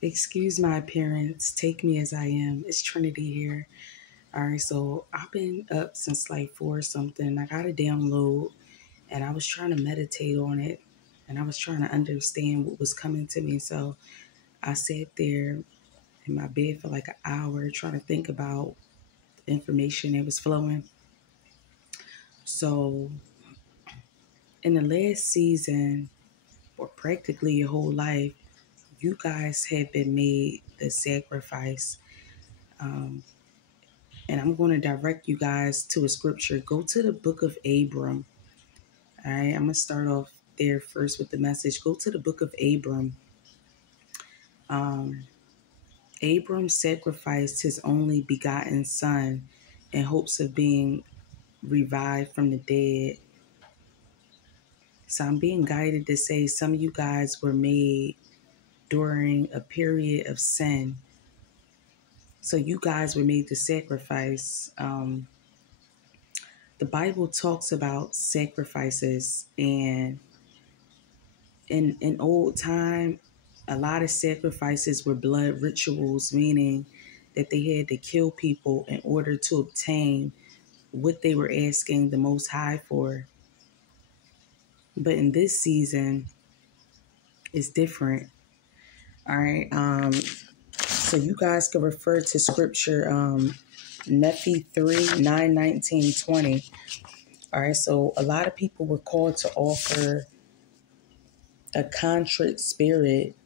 Excuse my appearance. Take me as I am. It's Trinity here. All right, so I've been up since like 4 or something. I got a download and I was trying to meditate on it and I was trying to understand what was coming to me. So I sat there in my bed for like an hour trying to think about the information that was flowing. So in the last season, or practically your whole life, you guys have been made the sacrifice. Um, and I'm going to direct you guys to a scripture. Go to the book of Abram. All right, I'm going to start off there first with the message. Go to the book of Abram. Um, Abram sacrificed his only begotten son in hopes of being revived from the dead. So I'm being guided to say some of you guys were made during a period of sin. So you guys were made to sacrifice. The Bible talks about sacrifices, and in old time, a lot of sacrifices were blood rituals, meaning that they had to kill people in order to obtain what they were asking the Most High for. But in this season, it's different. All right. So you guys can refer to scripture, Nephi 3, 9, 19, 20. All right. So a lot of people were called to offer a contrite spirit,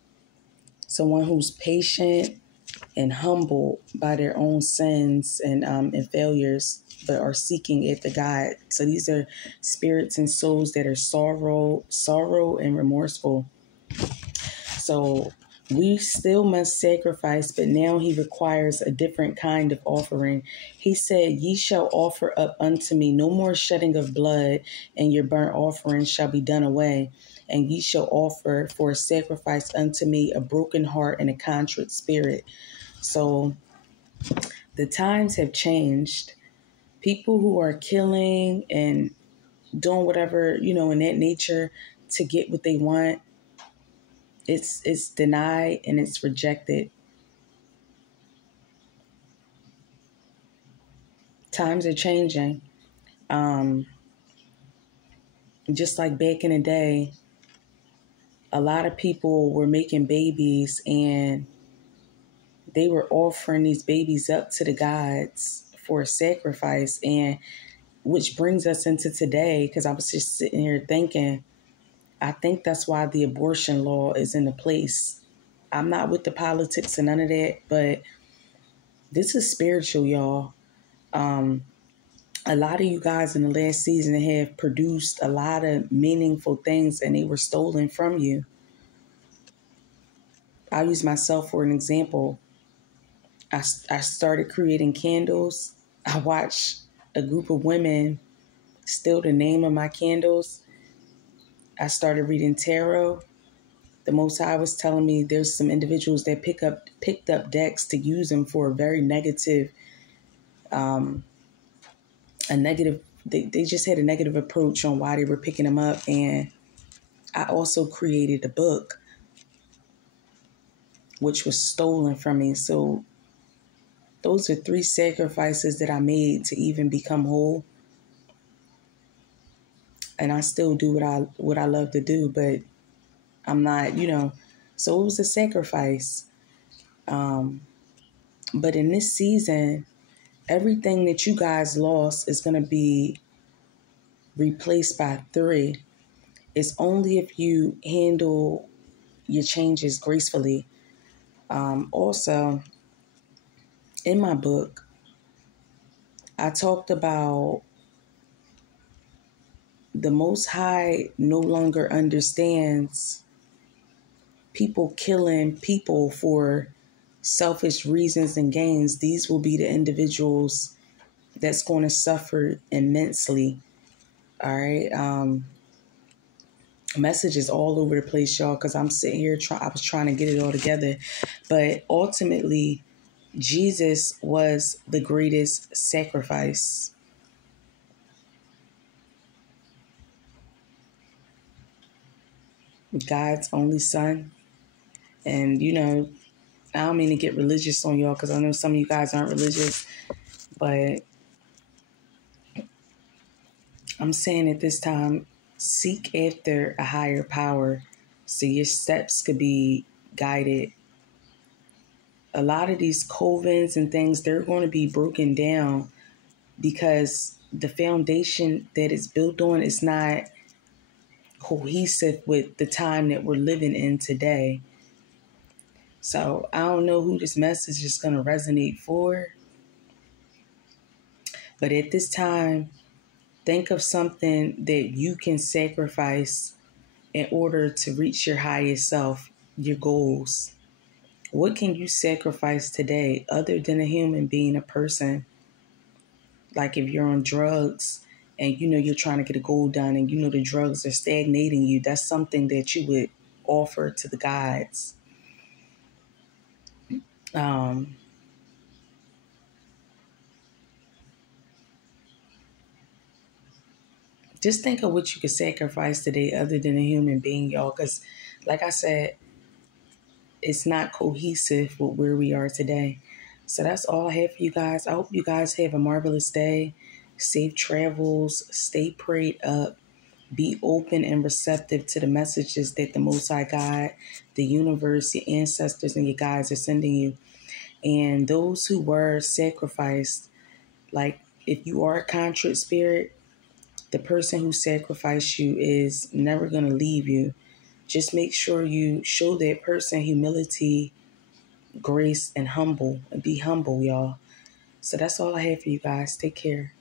someone who's patient and humbled by their own sins and failures, but are seeking after God. So these are spirits and souls that are sorrow and remorseful. So we still must sacrifice, but now he requires a different kind of offering. He said, "Ye shall offer up unto me no more shedding of blood, and your burnt offerings shall be done away. And ye shall offer for a sacrifice unto me a broken heart and a contrite spirit." So the times have changed. People who are killing and doing whatever, in that nature to get what they want, it's denied and it's rejected. Times are changing. Just like back in the day, a lot of people were making babies and they were offering these babies up to the gods for a sacrifice. And which brings us into today, because I was just sitting here thinking, I think that's why the abortion law is in the place. I'm not with the politics and none of that, but this is spiritual, y'all. A lot of you guys in the last season have produced a lot of meaningful things and they were stolen from you. I'll use myself for an example. I started creating candles. I watched a group of women steal the name of my candles. I started reading tarot. The Most High was telling me there's some individuals that picked up decks to use them for a very negative, they just had a negative approach on why they were picking them up. And I also created a book which was stolen from me. So those are 3 sacrifices that I made to even become whole. And I still do what I love to do, but I'm not, so it was a sacrifice. But in this season, everything that you guys lost is going to be replaced by 3. It's only if you handle your changes gracefully. Also, in my book, I talked about the Most High no longer understands people killing people for selfish reasons and gains. These will be the individuals that's going to suffer immensely. All right. Messages all over the place, y'all, because I'm sitting here I was trying to get it all together. But ultimately, Jesus was the greatest sacrifice. God's only son. And, I don't mean to get religious on y'all because I know some of you guys aren't religious, but I'm saying at this time, seek after a higher power so your steps could be guided. A lot of these covens and things, they're going to be broken down because the foundation that it's built on is not cohesive with the time that we're living in today. So I don't know who this message is going to resonate for, but at this time, think of something that you can sacrifice in order to reach your highest self, your goals. What can you sacrifice today other than a human being, a person? Like if you're on drugs and you know you're trying to get a goal done and you know the drugs are stagnating you, that's something that you would offer to the gods. Um, just think of what you could sacrifice today other than a human being, y'all. Because, like I said, it's not cohesive with where we are today. So that's all I have for you guys. I hope you guys have a marvelous day. Safe travels. Stay prayed up. Be open and receptive to the messages that the Most High God, the universe, your ancestors, and your guides are sending you. And those who were sacrificed, like if you are a contrite spirit, the person who sacrificed you is never going to leave you. Just make sure you show that person humility, grace, and be humble, y'all. So that's all I have for you guys. Take care.